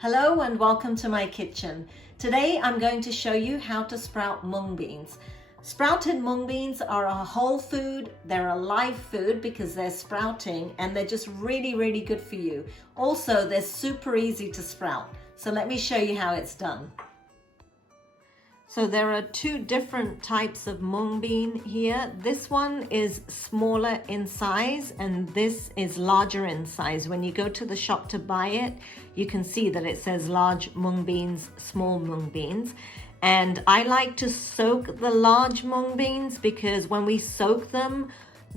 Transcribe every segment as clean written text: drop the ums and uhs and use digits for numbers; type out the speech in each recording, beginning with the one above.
Hello and welcome to my kitchen. Today I'm going to show you how to sprout mung beans. Sprouted mung beans are a whole food, they're a live food because they're sprouting and they're just really good for you. Also, they're super easy to sprout. So let me show you how it's done. So there are two different types of mung bean here. This one is smaller in size and this is larger in size. When you go to the shop to buy it, you can see that it says large mung beans, small mung beans. And I like to soak the large mung beans because when we soak them,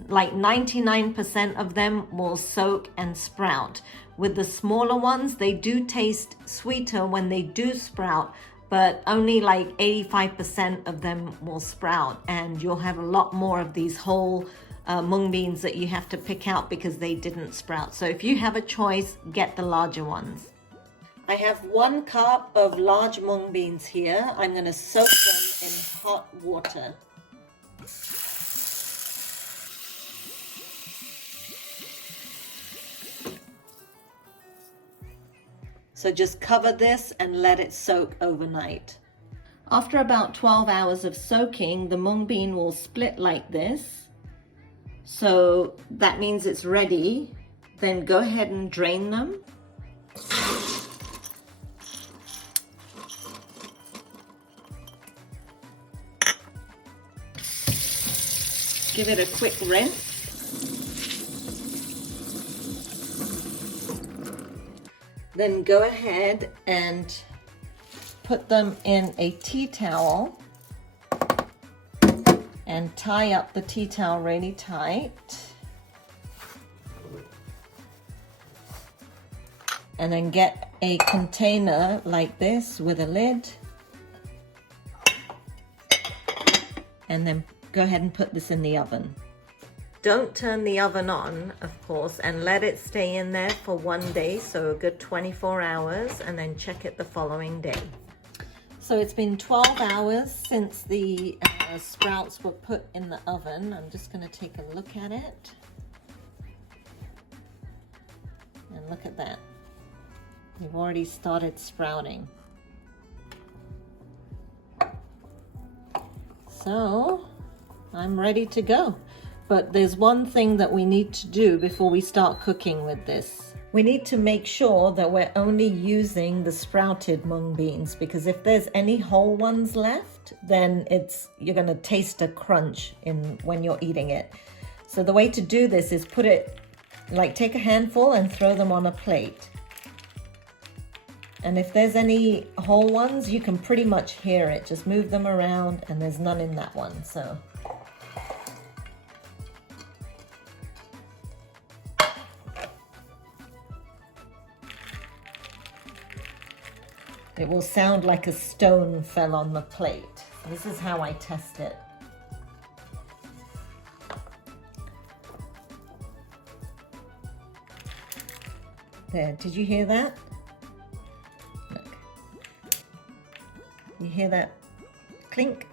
like 99% of them will soak and sprout. With the smaller ones, they do taste sweeter when they do sprout, but only like 85% of them will sprout, and you'll have a lot more of these whole mung beans that you have to pick out because they didn't sprout. So if you have a choice, get the larger ones. I have 1 cup of large mung beans here. I'm going to soak them in hot water. So just cover this and let it soak overnight. After about 12 hours of soaking, the mung bean will split like this. So that means it's ready. Then go ahead and drain them. Give it a quick rinse. Then go ahead and put them in a tea towel and tie up the tea towel really tight. And then get a container like this with a lid. And then go ahead and put this in the oven. Don't turn the oven on, of course, and let it stay in there for 1 day, so a good 24 hours, and then check it the following day. So it's been 12 hours since the sprouts were put in the oven. I'm just going to take a look at it. And look at that. You've already started sprouting. So I'm ready to go. But there's one thing that we need to do before we start cooking with this. We need to make sure that we're only using the sprouted mung beans, because if there's any whole ones left, then you're gonna taste a crunch when you're eating it. So the way to do this is take a handful and throw them on a plate. And if there's any whole ones, you can pretty much hear it. Just move them around and there's none in that one, so. It will sound like a stone fell on the plate. This is how I test it. There, did you hear that? Look. You hear that clink?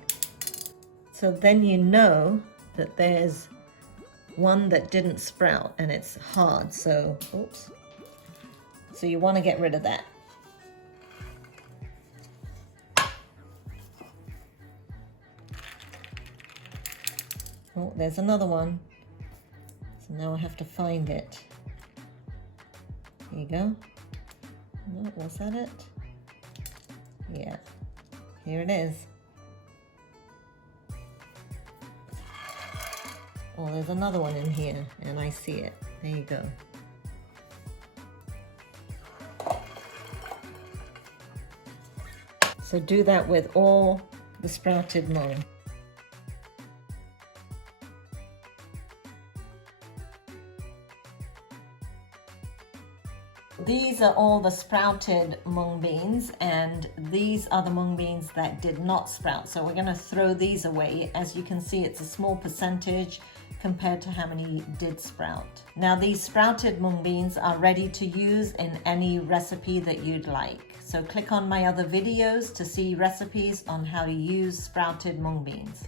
So then you know that there's one that didn't sprout and it's hard, so, oops. So you want to get rid of that. Oh, there's another one. So now I have to find it. Here you go. No, was that it? Yeah, here it is. Oh, there's another one in here, and I see it. There you go. So do that with all the sprouted mung. These are all the sprouted mung beans, and these are the mung beans that did not sprout. So we're going to throw these away. As you can see, it's a small percentage compared to how many did sprout. Now these sprouted mung beans are ready to use in any recipe that you'd like. So click on my other videos to see recipes on how to use sprouted mung beans.